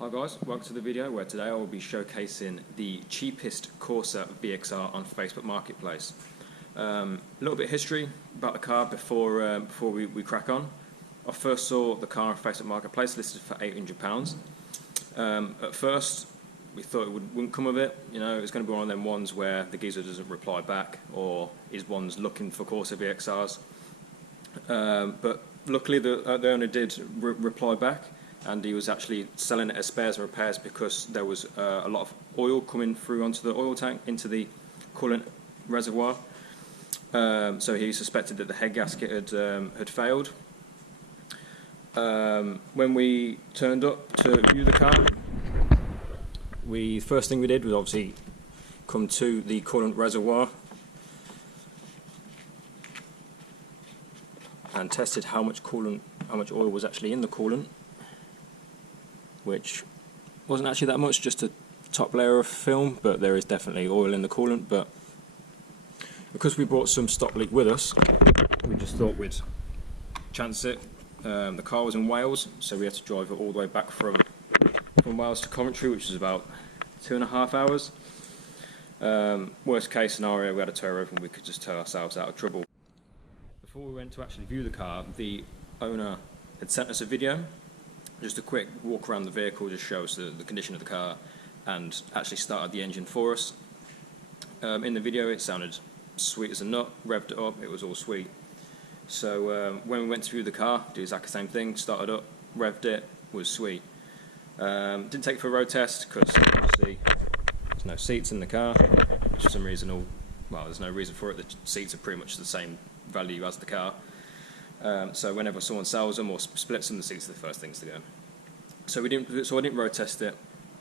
Hi guys, welcome to the video where today I will be showcasing the cheapest Corsa VXR on Facebook Marketplace. A little bit of history about the car before we crack on. I first saw the car on Facebook Marketplace listed for £800. At first we thought it wouldn't come of it, you know, it's going to be one of them ones where the geezer doesn't reply back or is one's looking for Corsa VXRs. But luckily the owner did reply back, and he was actually selling it as spares and repairs because there was a lot of oil coming through onto the oil tank into the coolant reservoir. So he suspected that the head gasket had failed. When we turned up to view the car, first thing we did was obviously come to the coolant reservoir and tested how much oil was actually in the coolant, which wasn't actually that much, just a top layer of film, but there is definitely oil in the coolant. But because we brought some stock leak with us, we just thought we'd chance it. The car was in Wales, so we had to drive it all the way back from Wales to Coventry, which is about 2.5 hours. Worst case scenario, we had a tow over and we could just tow ourselves out of trouble. Before we went to actually view the car, the owner had sent us a video, just a quick walk around the vehicle, just shows the condition of the car, and actually started the engine for us. In the video it sounded sweet as a nut, revved it up, it was all sweet. So when we went to view the car, did exactly the same thing, started up, revved it, was sweet. Didn't take it for a road test because obviously there's no seats in the car, which for some reason, there's no reason for it, the seats are pretty much the same value as the car. So whenever someone sells them or splits them, the seats are the first things to go. So I didn't road test it.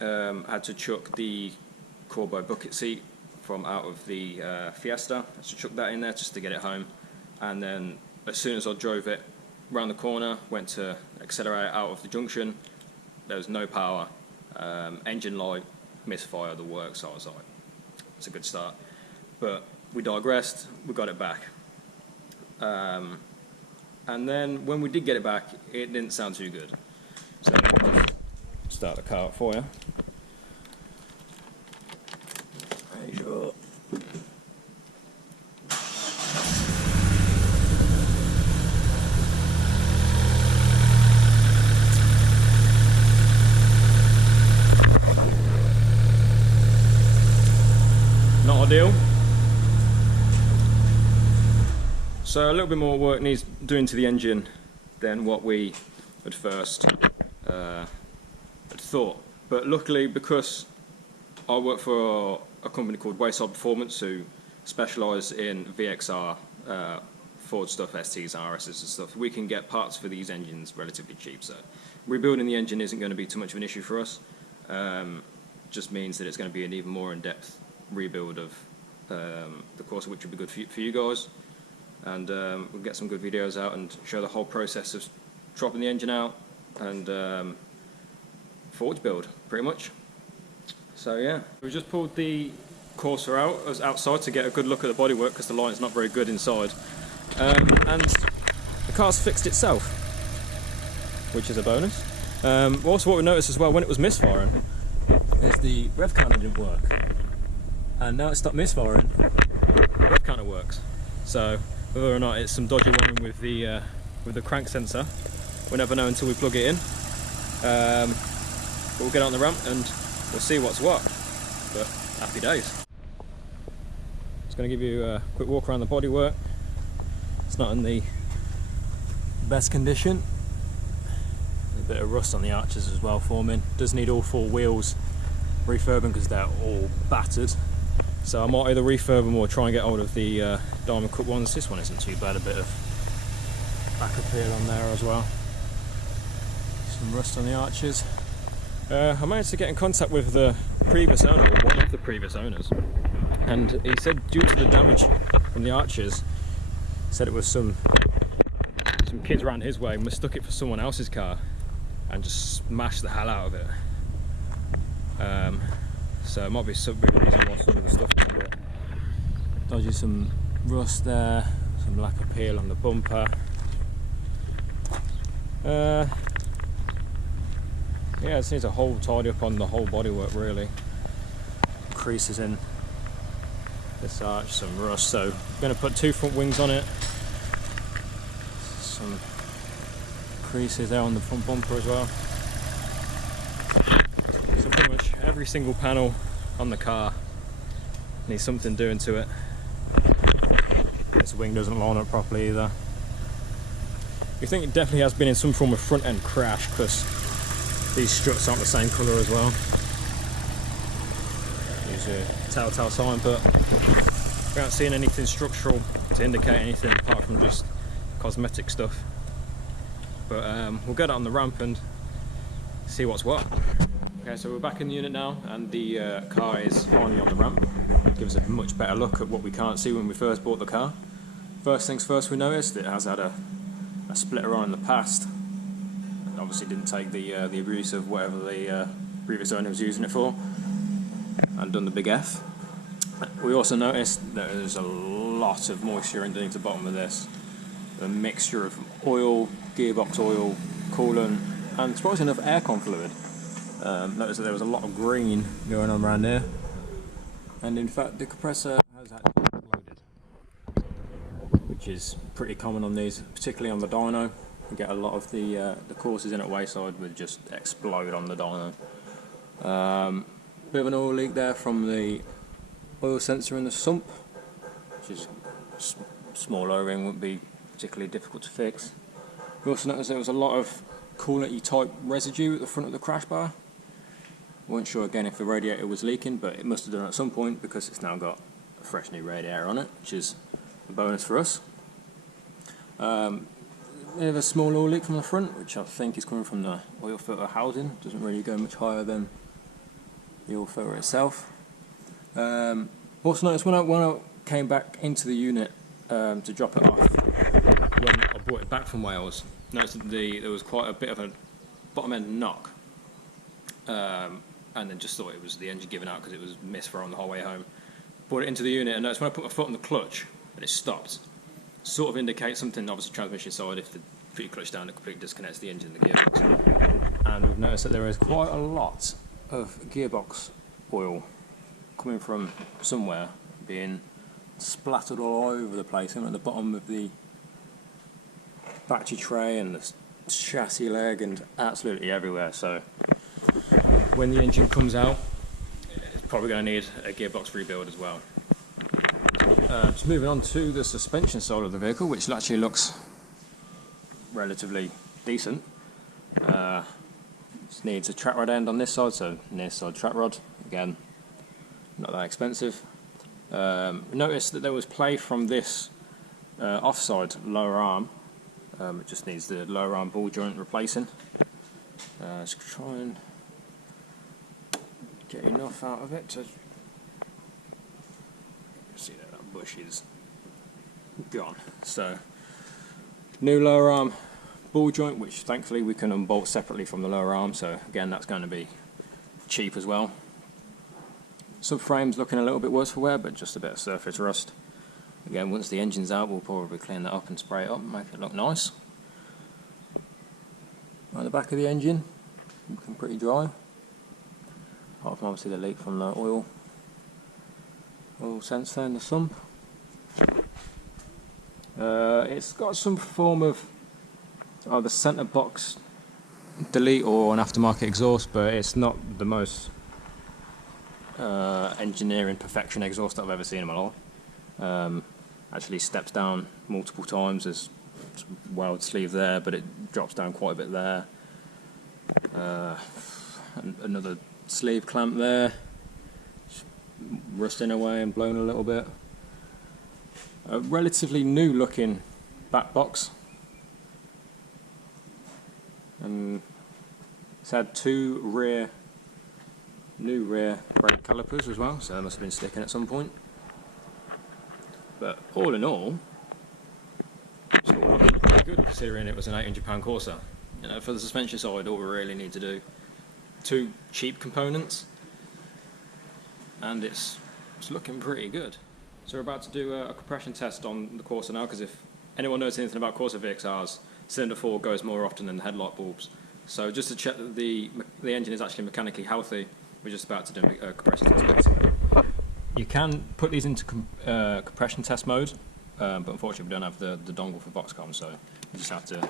Had to chuck the Corbo bucket seat from out of the Fiesta. I had to chuck that in there just to get it home. And then as soon as I drove it round the corner, went to accelerate out of the junction, there was no power, engine light, misfire, the works. So I was like, it's a good start. But we digressed, we got it back. And then when we did get it back, it didn't sound too good. So I'll start the car up for you. Sure. Not ideal. So a little bit more work needs doing to the engine than what we had first had thought. But luckily, because I work for a company called Wayside Performance, who specialise in VXR, Ford stuff, STs, RSs and stuff, we can get parts for these engines relatively cheap. So rebuilding the engine isn't going to be too much of an issue for us. Just means that it's going to be an even more in-depth rebuild of the Corsa, which would be good for you guys. And we'll get some good videos out and show the whole process of dropping the engine out and forge build, pretty much. So yeah, we just pulled the Corsa out outside to get a good look at the bodywork because the line's not very good inside, and the car's fixed itself, which is a bonus. Also, what we noticed as well when it was misfiring is the rev counter didn't work, and now it stopped misfiring, the rev counter works. So whether or not it's some dodgy wiring with the crank sensor, we'll never know until we plug it in. But we'll get on the ramp and we'll see what's what. But happy days. Just going to give you a quick walk around the bodywork. It's not in the best condition. There's a bit of rust on the arches as well forming. Does need all 4 wheels refurbing because they're all battered. So I might either refurb them or try and get hold of the diamond cut ones. This one isn't too bad, a bit of back appeal on there as well. Some rust on the arches. I managed to get in contact with the previous owner, or one of the previous owners, and he said due to the damage from the arches, said it was some kids around his way mistook it for someone else's car and just smashed the hell out of it. So it might be some big reason why some of the stuff is a bit dodgy. Some rust there, some lack of peel on the bumper. Yeah, it just needs a whole tidy up on the whole bodywork really. Creases in this arch, some rust, so I'm going to put 2 front wings on it. Some creases there on the front bumper as well. So pretty much every single panel on the car needs something doing to it. This wing doesn't line up properly either. You think it definitely has been in some form of front end crash because these struts aren't the same colour as well. Usually a telltale sign, but we haven't seen anything structural to indicate anything apart from just cosmetic stuff. But we'll get it on the ramp and see what's what. Okay, so we're back in the unit now, and the car is finally on the ramp. Gives us a much better look at what we can't see when we first bought the car. First things first, we noticed it has had a splitter on in the past. It obviously didn't take the abuse of whatever the previous owner was using it for, and done the big F. We also noticed that there's a lot of moisture underneath the bottom of this. A mixture of oil, gearbox oil, coolant, and surprisingly enough aircon fluid. Noticed that there was a lot of green going on around there, and in fact the compressor has actually exploded, which is pretty common on these, particularly on the dyno. You get a lot of the Corsas in at wayside would just explode on the dyno. Bit of an oil leak there from the oil sensor in the sump, which is small O-ring, wouldn't be particularly difficult to fix. We also noticed there was a lot of coolant-y type residue at the front of the crash bar. Weren't sure again if the radiator was leaking, but it must have done at some point because it's now got a fresh new radiator on it, which is a bonus for us. We have a small oil leak from the front, which I think is coming from the oil filter housing. Doesn't really go much higher than the oil filter itself. Also noticed when I came back into the unit to drop it off, when I brought it back from Wales, noticed that there was quite a bit of a bottom end knock, and then just thought it was the engine giving out because it was misfire on the whole way home. Brought it into the unit and noticed when I put my foot on the clutch and it stopped. Sort of indicates something, obviously transmission side. If the put your clutch down, it completely disconnects the engine and the gearbox. And we've noticed that there is quite a lot of gearbox oil coming from somewhere, being splattered all over the place, and at the bottom of the battery tray and the chassis leg and absolutely everywhere. So when the engine comes out, it's probably going to need a gearbox rebuild as well. Just moving on to the suspension side of the vehicle, which actually looks relatively decent. Just needs a track rod end on this side, so near side track rod, again not that expensive. Notice that there was play from this offside lower arm. It just needs the lower arm ball joint replacing. Let's try and get enough out of it to see that bush is gone. So new lower arm ball joint, which thankfully we can unbolt separately from the lower arm, so again that's going to be cheap as well. Subframe's looking a little bit worse for wear, but just a bit of surface rust. Again, once the engine's out, we'll probably clean that up and spray it up and make it look nice. At the back of the engine, looking pretty dry, apart from obviously the leak from the oil sensor in the sump. It's got some form of either centre box delete or an aftermarket exhaust, but it's not the most engineering perfection exhaust that I've ever seen in my life. Actually steps down multiple times. There's a weld sleeve there, but it drops down quite a bit there. Another sleeve clamp there, rusting away and blown a little bit. A relatively new looking back box, and it's had two new rear brake calipers as well, so they must have been sticking at some point. But all in all, it's all looking pretty good considering it was an £800 Corsa. You know, for the suspension side, all we really need to do, two cheap components, and it's looking pretty good. So we're about to do a compression test on the Corsa now, because if anyone knows anything about Corsa VXRs, cylinder 4 goes more often than the headlight bulbs. So just to check that the engine is actually mechanically healthy, we're just about to do a compression test basically. You can put these into compression test mode, but unfortunately we don't have the dongle for Voxcom, so we just have to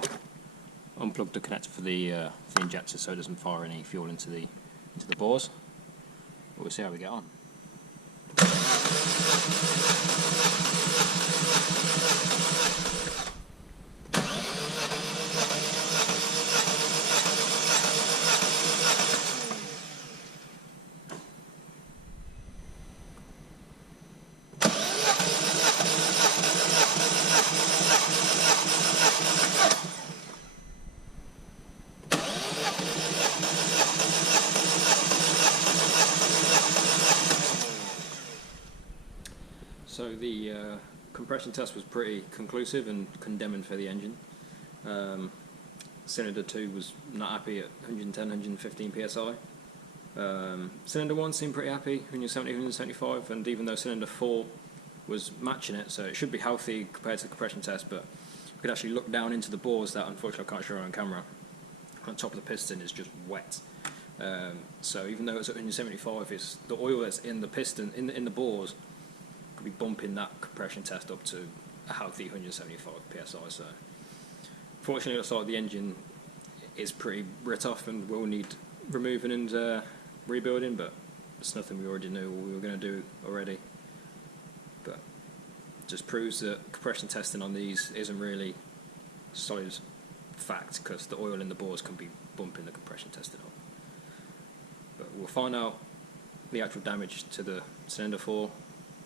unplug the connector for the injector so it doesn't fire any fuel into the bores. But we'll see how we get on. So the compression test was pretty conclusive and condemning for the engine. Cylinder 2 was not happy at 110, 115 psi. Cylinder 1 seemed pretty happy, 170, 175, and even though cylinder 4 was matching it, so it should be healthy compared to the compression test, but we could actually look down into the bores that unfortunately I can't show on camera. On top of the piston is just wet. So even though it's at 175, it's the oil that's in the piston, in the bores, could be bumping that compression test up to a healthy 175 psi. So fortunately it looks like the engine is pretty writ off and will need removing and rebuilding, but it's nothing we already knew we were going to do already. But just proves that compression testing on these isn't really solid fact, because the oil in the bores can be bumping the compression testing up. But we'll find out the actual damage to the cylinder 4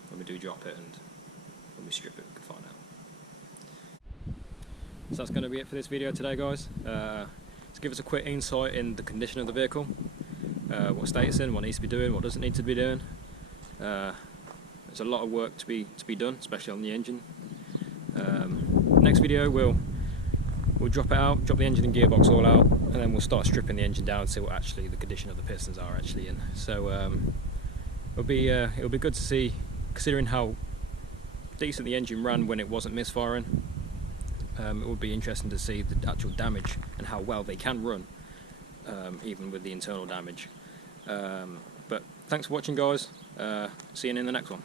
when we do drop it, and when we strip it we can find out. So that's going to be it for this video today, guys. To give us a quick insight in the condition of the vehicle, what state it's in, what needs to be doing, what doesn't need to be doing. There's a lot of work to be done, especially on the engine. Next video we'll drop it out, drop the engine and gearbox all out, and then we'll start stripping the engine down and see what actually the condition of the pistons are actually in. So it'll be good to see, considering how decent the engine ran when it wasn't misfiring. It would be interesting to see the actual damage and how well they can run, even with the internal damage. But thanks for watching, guys. See you in the next one.